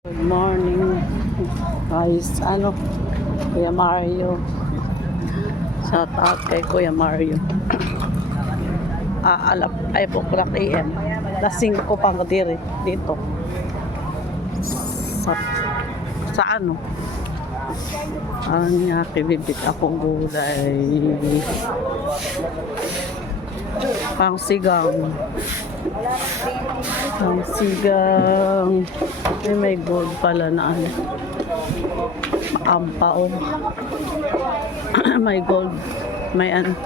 Good morning, guys. Ano, Kuya Mario. Shout out kay Kuya Mario. Ah, alap, ay po, o'clock AM. Lasing ko pa ko diri, dito. Sa, sa ano? Ang nga, kibibit akong gulay. Pang sigang. Pang sigang. Ay, may gold pala na ano. Ampao. may gold. May ano.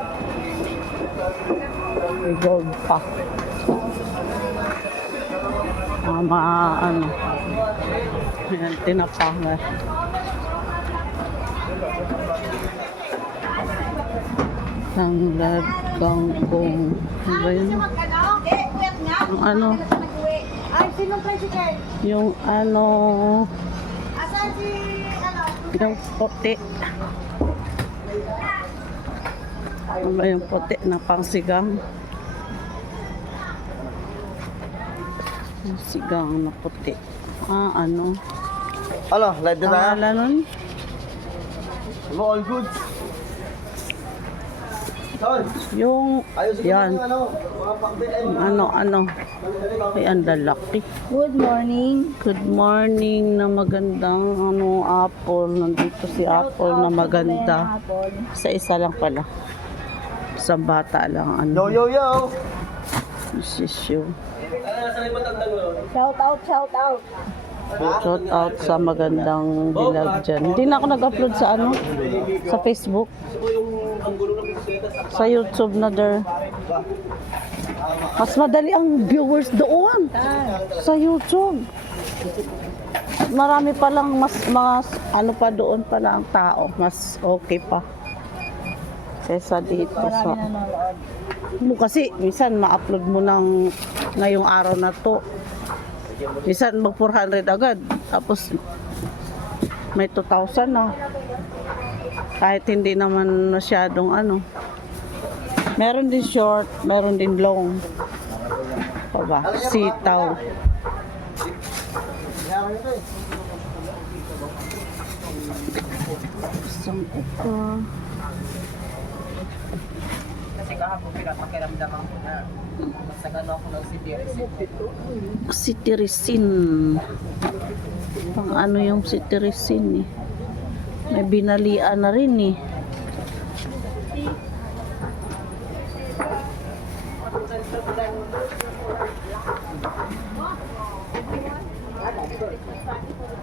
May gold pa. Mga ano. Ayan, tinapanga. Tanglad, kangkong. Ano ba yun? Yung ano, Ay, sinong tricycle? yung ano, Asan si, ano? yung puti. Ano ba yung puti na pangsigang? Yung sigang na puti. Ah, ano? Ano, live na tayo? Pangalan nun? Ano, all good? Yung, yan. ano, ano, ano. Ay, ang lalaki. Good morning. Good morning na magandang ano, apple. Nandito si apple na maganda. Sa isa lang pala. Sa bata lang. Ano, Yo, yo, yo! sisyo. Shout out, shout out. Shout out sa magandang dilag dyan. Hindi na ako nag-upload sa ano, sa Facebook. Sa YouTube na der. Mas madali ang viewers doon. Sa YouTube. Marami pa lang mas, mas ano pa doon pala ang tao. Mas okay pa. Kesa dito sa... Kasi, minsan ma-upload mo ng ngayong araw na to. Minsan mag 400 agad. Tapos may 2,000 na. Kahit hindi naman masyadong ano. Meron din short, meron din long. Pa ba? Sitaw. Isang ito. Kasi kahapon pinapakiramdaman ko na masagano ako ng CDRC. Cetirizine. Pang ano yung cetirizine eh. May binalian na rin eh.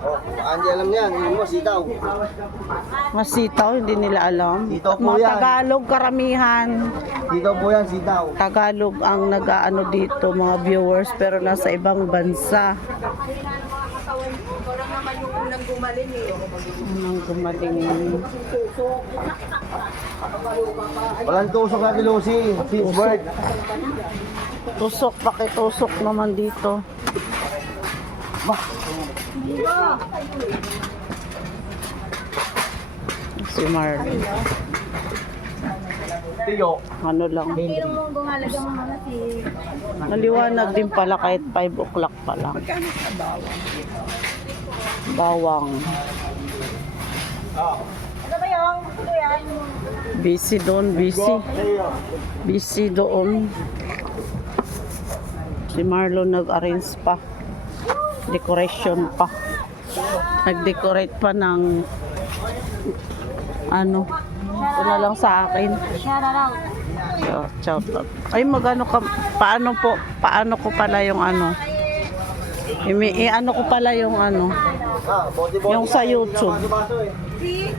Oh, Andy alam niyan, hindi mo, sitaw. Masitaw, hindi nila alam. Sitaw po Mga yan. Tagalog karamihan. Sitaw po yan, sitaw. Tagalog ang nag-ano dito mga viewers pero nasa ibang bansa. Unang gumaling. Walang tusok natin, Lucy. Pittsburgh. Tusok, pakitusok naman dito. Si Marlon. Tiyo. Ano lang. Sino mong gumalaga mo mga si... Maliwanag din pala kahit 5 o'clock pa lang. Bawang. Ano ba yung? Ito yan. Busy doon, busy. Busy doon. Si Marlon nag-arrange pa. Decoration pa. Nag-decorate pa ng ano. Ito lang sa akin. Shout out. So, shout out. Ay, magano ka, paano po, paano ko pala yung ano, Imi, i-ano ko pala yung ano, yung sa YouTube.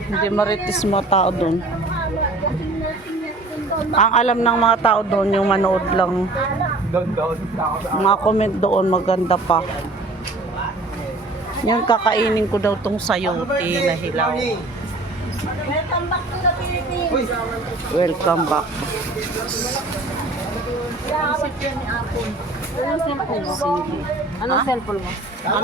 Hindi maritis mga tao doon. Ang alam ng mga tao doon, yung manood lang. Mga comment doon, maganda pa. Yan, kakainin ko daw tong sayote na hilaw. Welcome back to the Philippines. Welcome back. Anong cellphone mo? Anong cellphone mo?